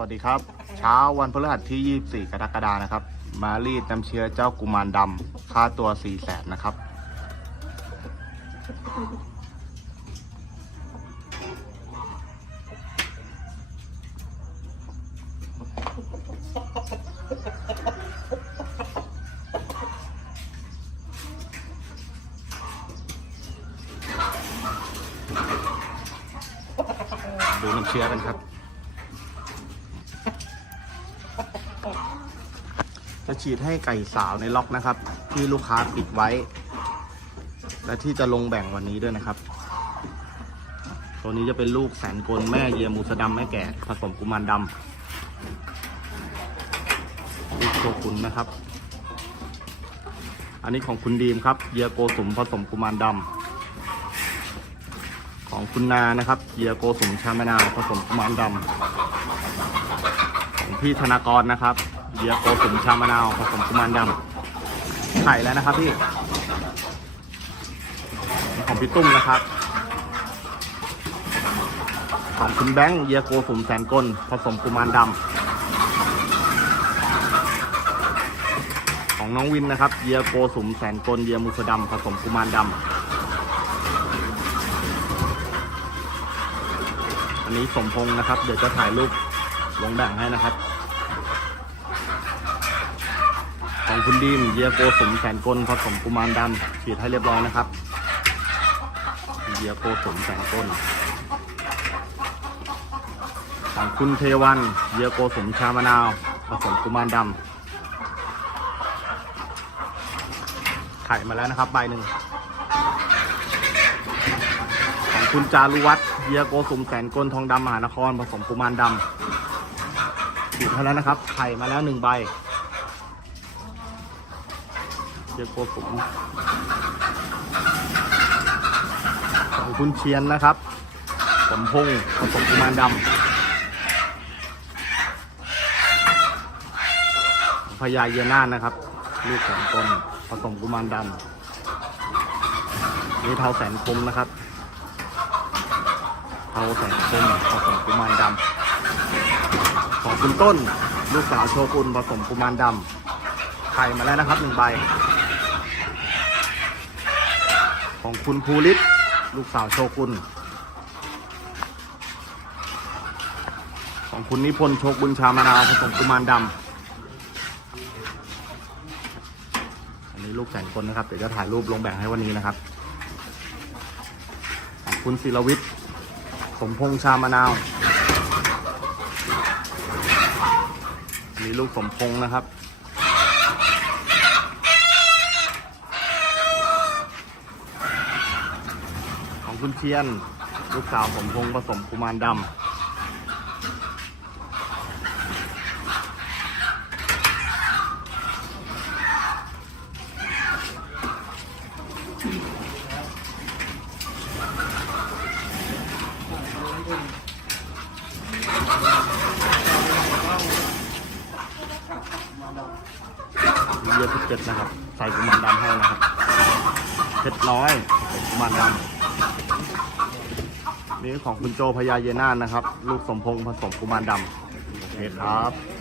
สวัสดีครับ เช้าวันพฤหัสที่ 24 กรกฎานะครับ มารีดน้ำเชื้อเจ้ากุมารดำค่าตัว 4 0 0แสนนะครับ ดูน้ำเชื้อกันครับ จะฉีดให้ไก่สาวในล็อกนะครับ ที่ลูกค้าปิดไว้ และที่จะลงแบ่งวันนี้ด้วยนะครับ ตัวนี้จะเป็นลูกแสนกลแม่เยียมูสดำแม่แก่ผสมกุมารดำลูกโชกุนนะครับ อันนี้ของคุณดีมครับเยียโกสุมผสมกุมารดำของคุณนานะครับเยียโกสุมชามนาวผสมกุมารดำของพี่ธนากรนะครับ เยียโกสุมชามะนาวผสมกุมารดำไข่แล้วนะครับพี่ของพี่ตุ้มนะครับของคุณแบงค์เยียโกสุมแสนกลผสมกุมารดำของน้องวินนะครับเยียโกสุมแสนกลเยียมุสดำผสมกุมารดำอันนี้สมพงษ์นะครับ เดี๋ยวจะถ่ายรูปลงแบ่งให้นะครับ ของคุณดีมเยียโกสมแสนกลผสมกุมารดำฉีดให้เรียบร้อยนะครับเยียโกสมแสนกลของคุณเทวันเยียโกสมชามะนาวผสมกุมารดำไข่มาแล้วนะครับใบหนึ่งของคุณจารุวัฒน์เยียโกสมแสนกลทองดำมหานครผสมกุมารดำฉีดให้แล้วนะครับไข่มาแล้วหนึ่งใบ เยียโกสุมของคุณเชียนนะครับสมพงษ์ผสมกุมารดำพญาเยนานนะครับ ลูกแสนกลผสมกุมารดำนี่เทาแสนคมนะครับ เทาแสนคมผสมกุมารดำของคุณต้น ลูกสาวโชกุนผสมกุมารดำไข่มาแล้วนะครับหนึ่งใบ ของ คุณภูริศลูกสาวโชกุนของคุณนิพนธ์โชคบุญชามะนาวผสมกุมารดำอันนี้ลูกแสนคนนะครับ เดี๋ยวจะถ่ายรูปลงแบ่งให้วันนี้นะครับ ของคุณศิรวิทย์สมพงษ์ชามะนาวอันนี้ลูกสมพงษ์นะครับ ของ คุณเชียน ลูกสาวสมพงษ์ผสมกุมารดำเยอะที่เจ็ดนะครับ ใส่กุมารดำให้นะครับเพชรน้อยกุมารดำ นี้ของคุณโจพญาเยนานนะครับ ลูกสมพงษ์ผสมกุมารดำโอเคครับ